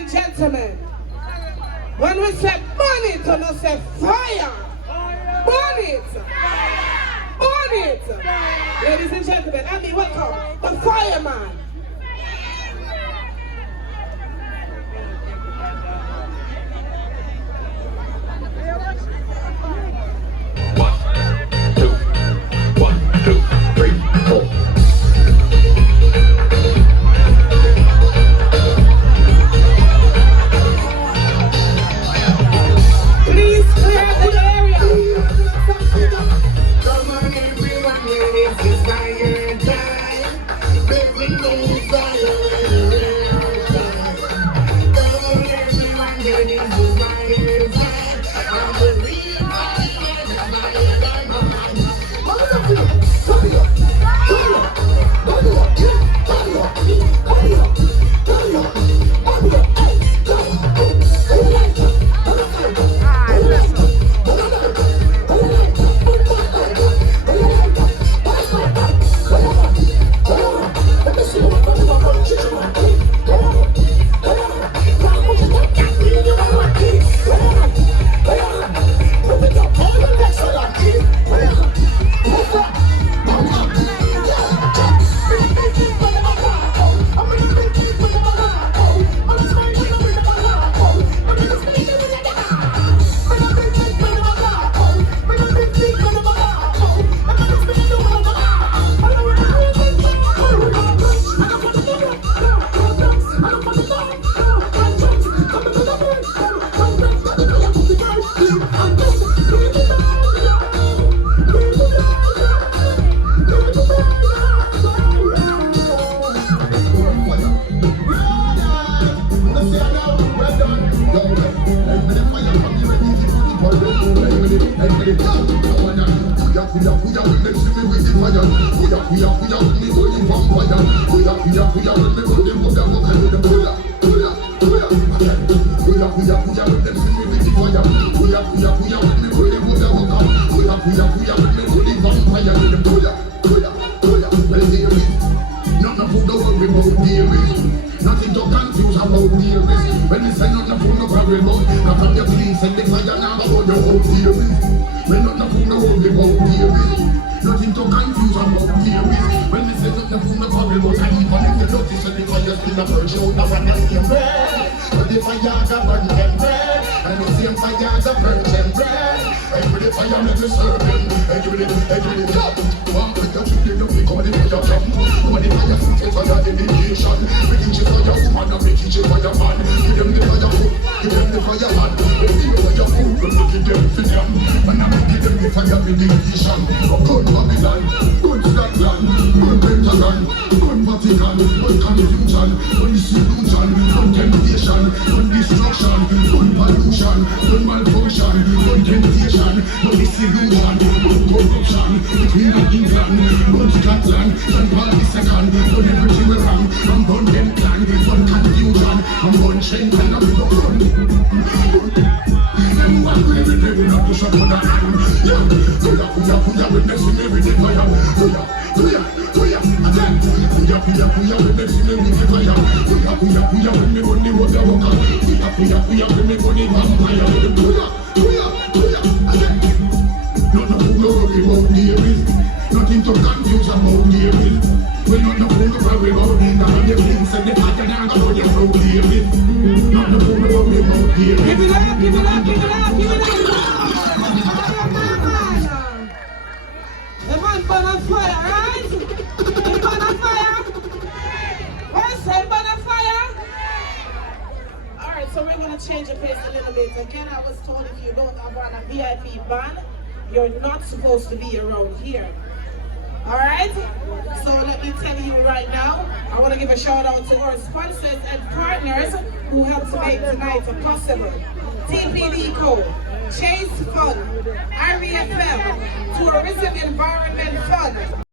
and gentlemen, when we say burn it, we don't say fire. Burn it. Burn it. Ladies and gentlemen, and we welcome the Fireman. Nothing to confuse about theories. When we say nothing to no problem about, now from your police and the fire now about your own theories. When nothing to no worry about theories. Nothing to confuse about theories. When we say nothing to no problem about, and even if you notice that the fire still a burn, show now one and same bread. But the fire got burn them bread, and the same fire got burn them bread. And with the fire let us serve them, and with it up. One with the chicken, don't be calling for your job. When the fire is fire indication, making you for your woman and making you for your man. Give them the fire food, give them the fire man. When you for your food, when you give them for them. And I'm give them the fire indication. Good Babylon, good Scotland, good Pentagon, good Vatican, good confusion, good distribution, good temptation, good destruction, good pollution, good malfunction, good temptation, good disillusion, good corruption, between England, good Scotland, and Party second, good everything we wrong, and good them clan, good confusion, and good change and not the run. Them one with every day, we not to shut for the hand. Yeah, puya, witnessing every day fire. Puya, again. Puya, witnessing every day fire. Puya, when me run the water walker. Puya, when me run the vampire. Puya, again. Nothing to worry about theories. Nothing to confuse about theories. When you're not going to worry about it, now the things and the fire now go down about theories. Nothing to worry about theories. Give it up. The man burn on fire, right? The burn on fire. What's that burn on fire? Alright, so we're going to change the pace a little bit. Again, I was told if you don't have on a VIP band, you're not supposed to be around here. Alright? So let me tell you right now, I want to give a shout out to our sponsors and partners who helped to make tonight possible. TPD Co, Chase Fund, REFM, Tourism Environment Fund.